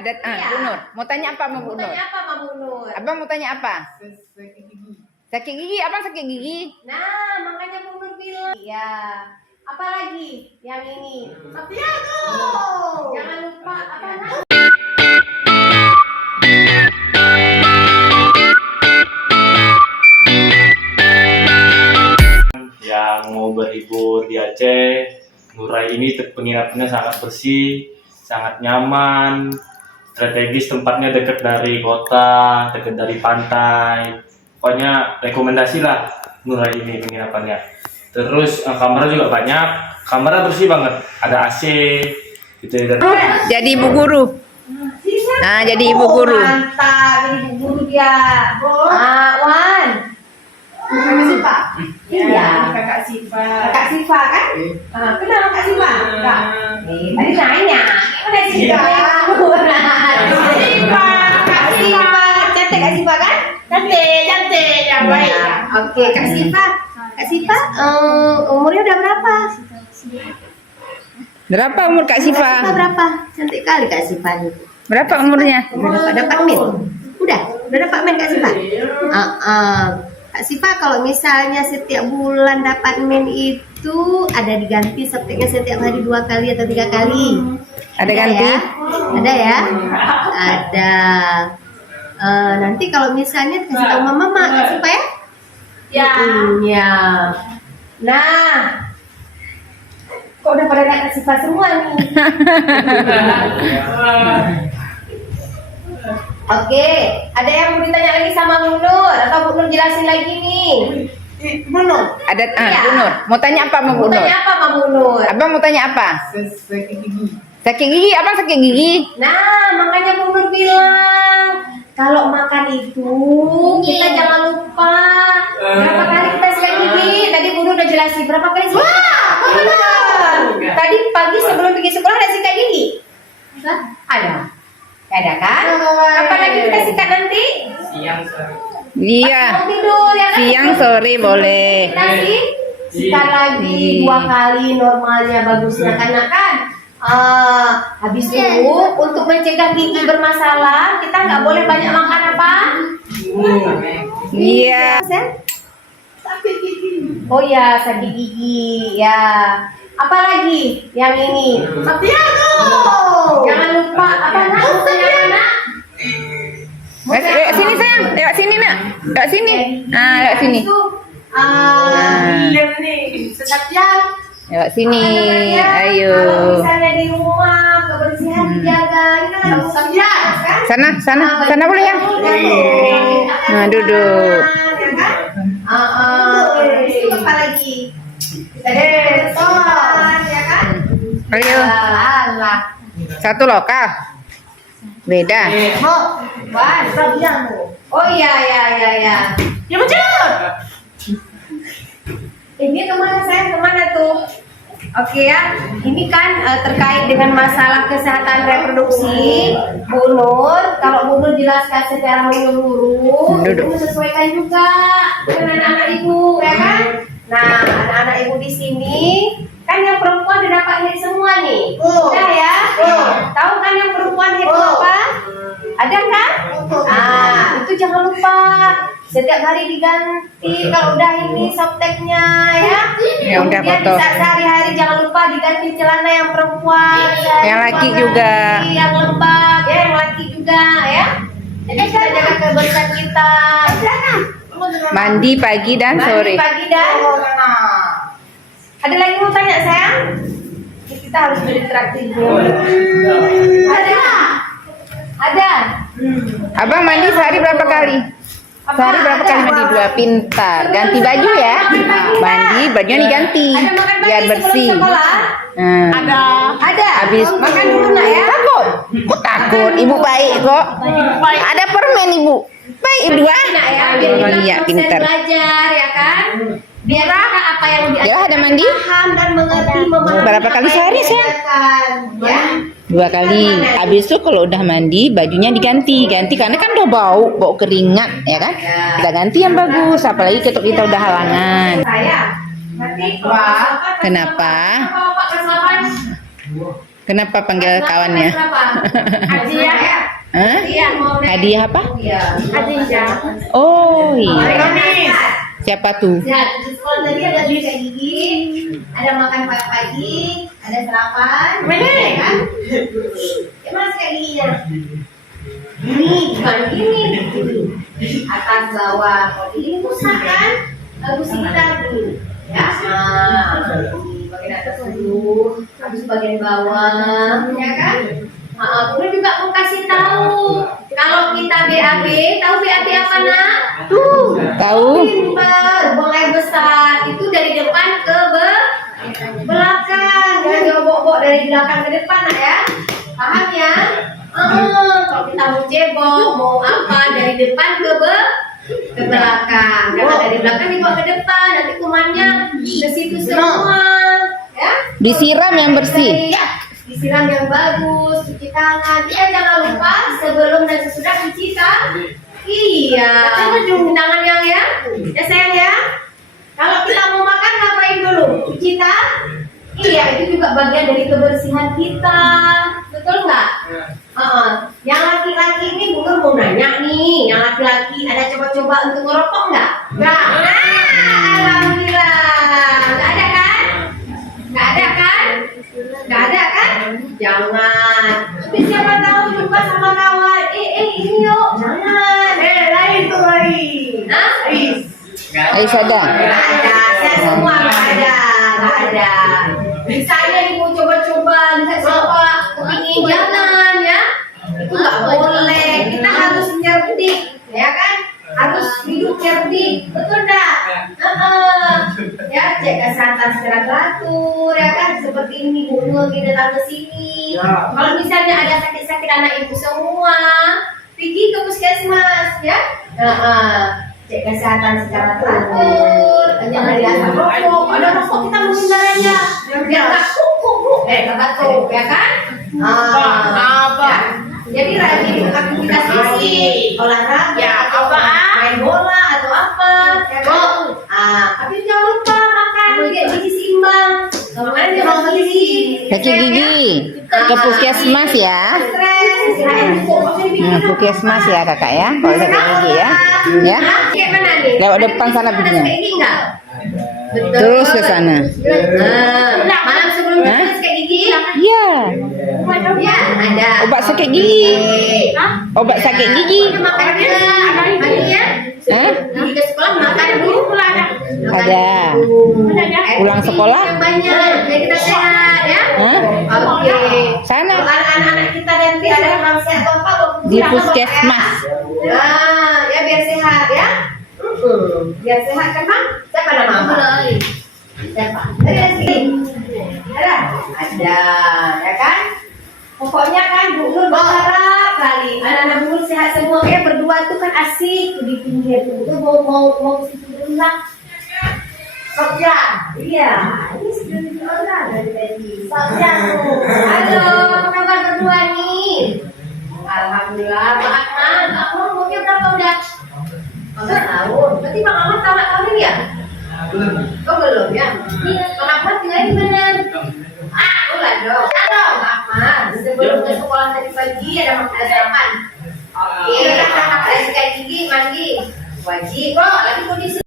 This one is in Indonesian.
Ada Bu Nur. Mau tanya apa sama Bu Nur? Tanya apa sama Bu Nur? Abang mau tanya apa? Sakit gigi. Abang sakit gigi. Nah, makanya Bu Nur bilang. Iya. Apa lagi? Yang ini. Sapiago. Jangan lupa apa lagi? Yang mau berlibur di Aceh, Ngurai ini penginapannya sangat bersih, sangat nyaman, strategis, tempatnya dekat dari kota, dekat dari pantai. Pokoknya rekomendasi lah Ngurai ini penginapannya. Terus kamar juga banyak, kamarnya bersih banget, ada AC gitu ya. Jadi ibu guru. Nah, jadi ibu guru. Mantap, jadi ibu guru dia. Wan. Kakak Siva. Iya. Kakak Siva. Kakak Siva kan? Kenal Kakak Siva? Enggak. Tadi nanya. Mana Siva? Siva. Kak Siva. Cantik Kak Siva kan? Cantik. Yang baik. Oke, Kak Siva. Kak Siva, umurnya udah berapa? Berapa umur Kak Siva? Berapa? Cantik kali Kak Siva itu. Berapa umurnya? Udah dapat min? Udah dapat min Kak Siva? Kak Siva, kalau misalnya setiap bulan dapat min itu ada diganti septiknya setiap hari 2 kali atau 3 kali. Ada ganti? Ya? Ada ya? Ada. Nanti kalau misalnya kasih tahu mama Kak Siva ya? Ya. Nah, kok udah pada Kak Siva semua nih? Oke, ada yang mau ditanya lagi sama Bu Nur atau Bu Nur jelasin lagi nih? Bu Nur. Ada Bu Nur. Mau tanya apa sama Bu Nur? Tanya apa sama Bu Nur? Abang mau tanya apa? Sakit gigi. Sakit gigi. Abang sakit gigi. Nah, makanya Bu Nur bilang kalau makan itu kita jangan lupa berapa kali kita sikat gigi. Tadi Bu Nur udah jelasin berapa kali sikat gigi. Wah, benar. Tadi pagi sebelum pergi sekolah ada sikat gigi? Ada. Ada kan? Kapan lagi kita sikat nanti? Siang sore. Iya. Pas mau tidur ya kan? Siang sore boleh. Kita sikat lagi 2 kali normalnya bagusnya karena kan habis itu untuk mencegah gigi bermasalah kita nggak boleh banyak makan apa? Iya. Sakit gigi. Oh ya, sakit gigi ya. Apa lagi yang ini? Sapiago. Jangan lupa apa lagi anak? Lewat sini sayang. Lewat sini nak. Lewat sini. Lewat sini. Iya nih, Sapiago. Lewat sini. Ayo. Kalau misalnya di rumah kebersihan dijaga, ini kan ada Sapiago kan? Sana boleh ya. Nah, duduk. Ya kan? Itu apa lagi? Sholat, ya kan? Ayo. Alah. Satu lokal. Beda. Oh iya. Ya betul. Ini kemana tuh? Oke ya, ini kan terkait dengan masalah kesehatan reproduksi. Bu Nur, kalau Bu Nur jelaskan secara menyeluruh, Ibu sesuaikan juga dengan anak Ibu, ya kan? Nah, anak-anak Ibu di sini kan yang perempuan udah dapat hit semua nih. Udah ya? Tahu kan yang perempuan hit apa? Ada kan? Itu jangan lupa setiap hari diganti kalau udah ini softteknya ya. Ya udah Kemudian foto. bisa sehari-hari jangan lupa diganti celana yang perempuan. Yang laki juga. Yang lembab ya, yang laki juga ya. Jadi kita jaga kebersihan kita. Mandi pagi dan sore. Mandi pagi dan. Ada lagi mau tanya sayang? Kita harus berinteraksi dulu. Ada. Abang mandi sehari berapa kali? Sehari berapa kali mandi? 2. Pintar. Ganti baju ya. Mandi bajunya diganti Ada makan pagi biar sebelum bersih. sekolah? Ada. Habis Makan dulu nak ya. Takut. Kok takut? Ibu baik kok. Ada permen ibu. Baik 2. Nak ya, biar kita Iya, konsep pintar. belajar ya kan. Biar kita apa yang Ya, ada mandi? paham dan mengerti memahami. Berapa kali apa yang sehari, sayang? diajarkan, ya. 2 kali. Habis itu kalau udah mandi bajunya diganti karena kan udah bau keringat ya kan. Kita ganti yang bagus. Apalagi kita udah halangan. Saya nanti Kenapa? Bapak kesuapan Kenapa panggil kawannya? Hadiah ya. Hah? Hadiah mau naik. Hadiah apa? Hadiah. Oh iya. Sehat. Siapa tuh? Sehat. Di sekolah tadi ada sikat gigi, ada makan pagi, ada sarapan. Ya kan? Gimana sikat giginya? Ini bukan ini. Atas bawah. Kalau ini pusat kan? Bagus kita dulu. Ya. Nah, bagian atas dulu, habis bagian bawah, ya kan? Kemudian juga mau kasih tahu kalau kita BAB, tahu BAB apa nak? Tuh, Tahu? pintar, buang air besar itu dari depan ke belakang, jangan diobok-obok dari belakang ke depan nak ya, paham ya? Kalau kita mau cebok, mau apa dari depan ke belakang, jangan dari belakang dibawa ke depan, nanti kumannya ke situ semua, ya? Disiram yang bersih. Ya, disiram yang bagus, cuci tangan. Jangan lupa sebelum dan sesudah cuci tangan. Iya, cuci tangan yang ya sayang ya. Kalau kita mau makan ngapain dulu? Cuci tangan. Iya, itu juga bagian dari kebersihan kita, betul nggak? Yang laki-laki ini bukan mau nanya nih, yang laki-laki ada coba-coba untuk ngerokok nggak? Nggak. Alhamdulillah. Nggak ada kan? Nggak ada kan? Nggak ada kan? Jangan. Tapi siapa tahu jumpa sama kawan. Ini yuk. Jangan. Lain tuh lain. Hah? Ais ada? Nggak ada. Saya semua nggak ada. Nggak ada. Misalnya ibu coba-coba lihat siapa kepingin jalan ya. Itu nggak boleh. Kita harus cerdik, ya kan? Harus hidup cerdik, betul nggak? Ya, cek kesehatan secara teratur, ya kan? Seperti ini Bu kita datang ke sini. Kalau misalnya ada sakit-sakit anak ibu semua, pergi ke puskesmas, ya. Cek kesehatan secara teratur, jangan diasap rokok. Ada rokok kita menghindarinya, biar nggak kuk, nggak batuk, ya kan? Ya. Jadi rajin aktivitas fisik, olahraga, main bola atau apa, ya kan? Tapi jangan lupa makan gizi seimbang. Kemarin jangan gizi. Sakit gigi. Ke puskesmas ya. Puskesmas ya kakak ya. Kalau sakit gigi ya. Ya. Kayak mana nih? Lewat depan sana Ada perginya. sikat gigi nggak? Betul. Terus ke sana. Malam sebelum Hah? sikat gigi? Iya. Ya, ada. Obat sakit gigi. Obat sakit gigi. Makannya, ya. Hah? Pergi ke sekolah makan dulu. Ada. Pulang sekolah? Yang banyak, biar kita sehat ya. Hah? Oke. Sana. Kalau anak-anak kita nanti ada kurang sehat atau apa, Di puskesmas. Nah, ya biar sehat ya. Biar sehat kan bang? Siapa nama abang? Siapa? Ada sini. Ada, ya kan? Pokoknya kan Bu Nur berharap kali anak-anak Bu Nur sehat semua. Ya berdua tuh kan asik di pinggir tuh. Mau ke situ dulu lah. Sofyan, iya. Ini sudah orang dari tadi. Sofyan tuh. Halo, apa kabar berdua nih? Alhamdulillah. Pak Ahmad, kamu umurnya berapa udah? 15 tahun. Berarti Bang Ahmad tamat tahun ini ya? Belum. Oh belum ya? Bang Ahmad tinggal di mana? Ulah dong. Halo, Bang Ahmad. Sebelum ke sekolah tadi pagi ada makan sarapan. Oke. Ada sikat gigi, mandi. Wajib. Kok lagi kondisi